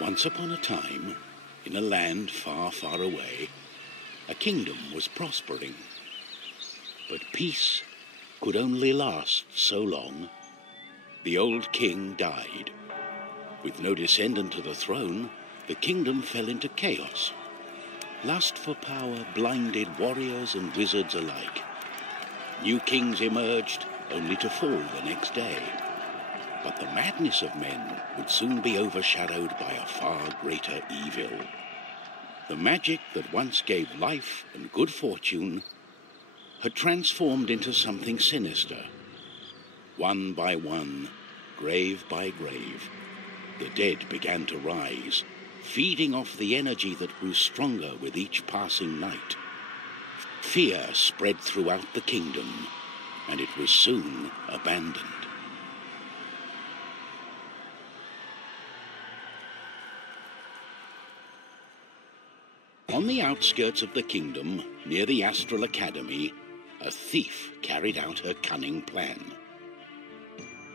Once upon a time, in a land far, far away, a kingdom was prospering. But peace could only last so long. The old king died. With no descendant to the throne, the kingdom fell into chaos. Lust for power blinded warriors and wizards alike. New kings emerged, only to fall the next day. But the madness of men would soon be overshadowed by a far greater evil. The magic that once gave life and good fortune had transformed into something sinister. One by one, grave by grave, the dead began to rise, feeding off the energy that grew stronger with each passing night. Fear spread throughout the kingdom, and it was soon abandoned. On the outskirts of the kingdom, near the Astral Academy, a thief carried out her cunning plan.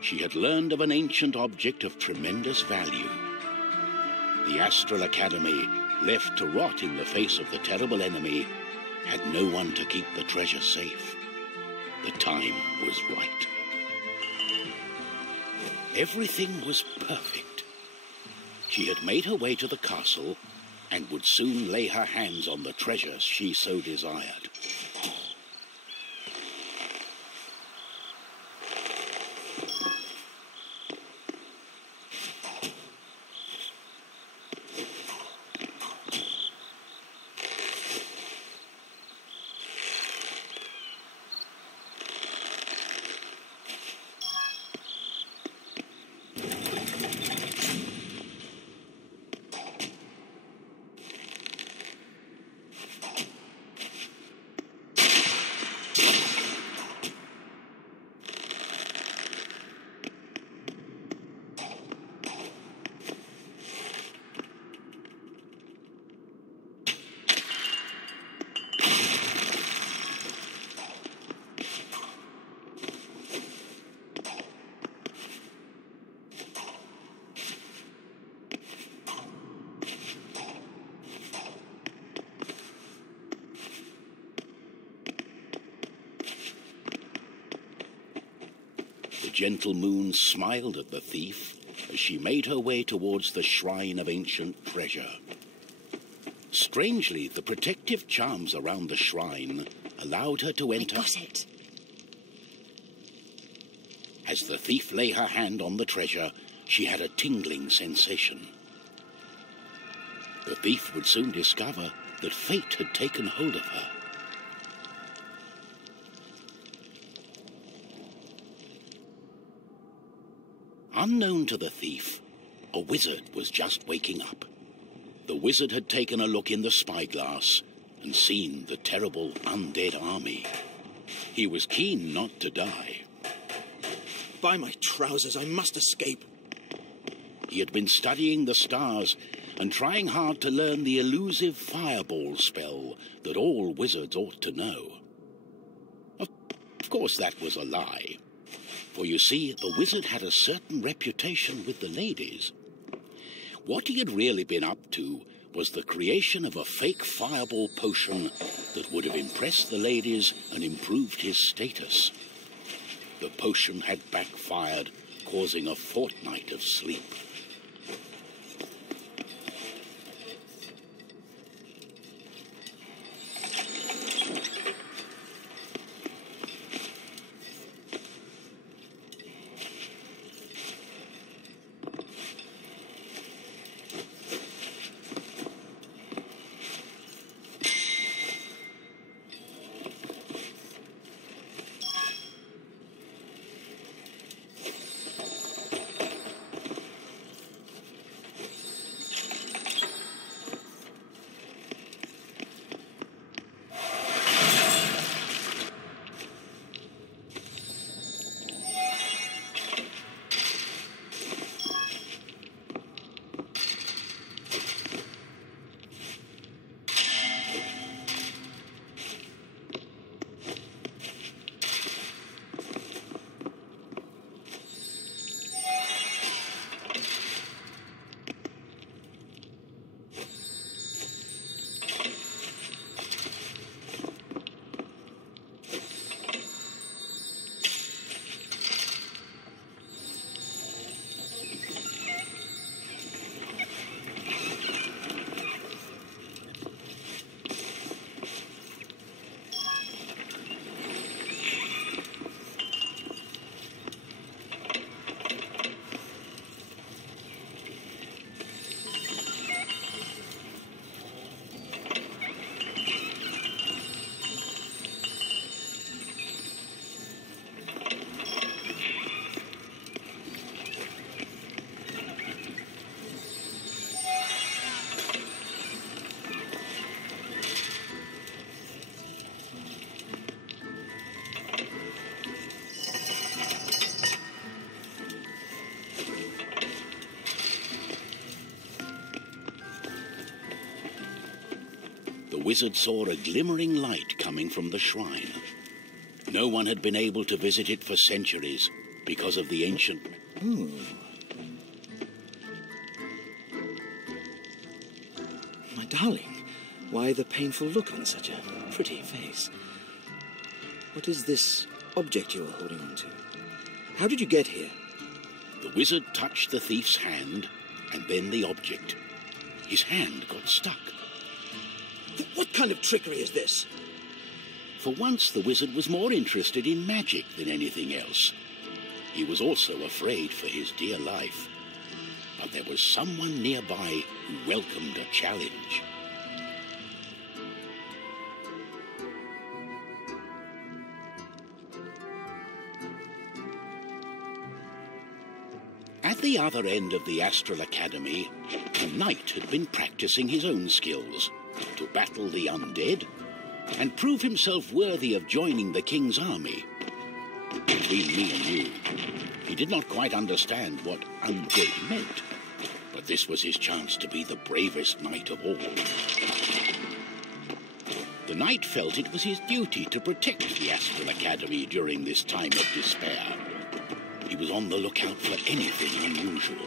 She had learned of an ancient object of tremendous value. The Astral Academy, left to rot in the face of the terrible enemy, had no one to keep the treasure safe. The time was right. Everything was perfect. She had made her way to the castle and would soon lay her hands on the treasure she so desired. The gentle moon smiled at the thief as she made her way towards the shrine of ancient treasure. Strangely, the protective charms around the shrine allowed her to enter. I got it. As the thief lay her hand on the treasure, she had a tingling sensation. The thief would soon discover that fate had taken hold of her. Unknown to the thief, a wizard was just waking up. The wizard had taken a look in the spyglass and seen the terrible undead army. He was keen not to die. By my trousers, I must escape. He had been studying the stars and trying hard to learn the elusive fireball spell that all wizards ought to know. Of course, that was a lie. For you see, the wizard had a certain reputation with the ladies. What he had really been up to was the creation of a fake fireball potion that would have impressed the ladies and improved his status. The potion had backfired, causing a fortnight of sleep. wizard saw a glimmering light coming from the shrine. No one had been able to visit it for centuries because of the ancient... My darling, why the painful look on such a pretty face? What is this object you are holding on to? How did you get here? The wizard touched the thief's hand, and then the object. His hand got stuck. What kind of trickery is this? For once, the wizard was more interested in magic than anything else. He was also afraid for his dear life. But there was someone nearby who welcomed a challenge. At the other end of the Astral Academy, a knight had been practicing his own skills to battle the undead and prove himself worthy of joining the king's army. Between me and you, he did not quite understand what undead meant, but this was his chance to be the bravest knight of all. The knight felt it was his duty to protect the Astral Academy during this time of despair. He was on the lookout for anything unusual.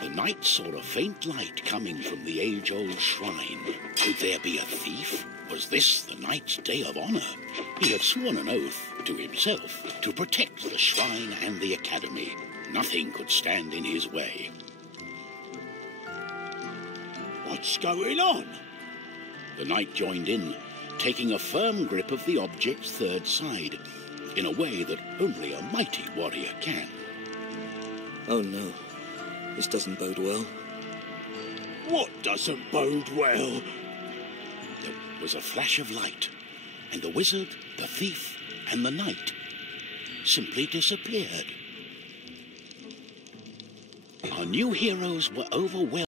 The knight saw a faint light coming from the age-old shrine. Could there be a thief? Was this the knight's day of honor? He had sworn an oath to himself to protect the shrine and the academy. Nothing could stand in his way. What's going on? The knight joined in, taking a firm grip of the object's third side, in a way that only a mighty warrior can. Oh no, this doesn't bode well. What doesn't bode well? There was a flash of light, and the wizard, the thief, and the knight simply disappeared. Our new heroes were overwhelmed.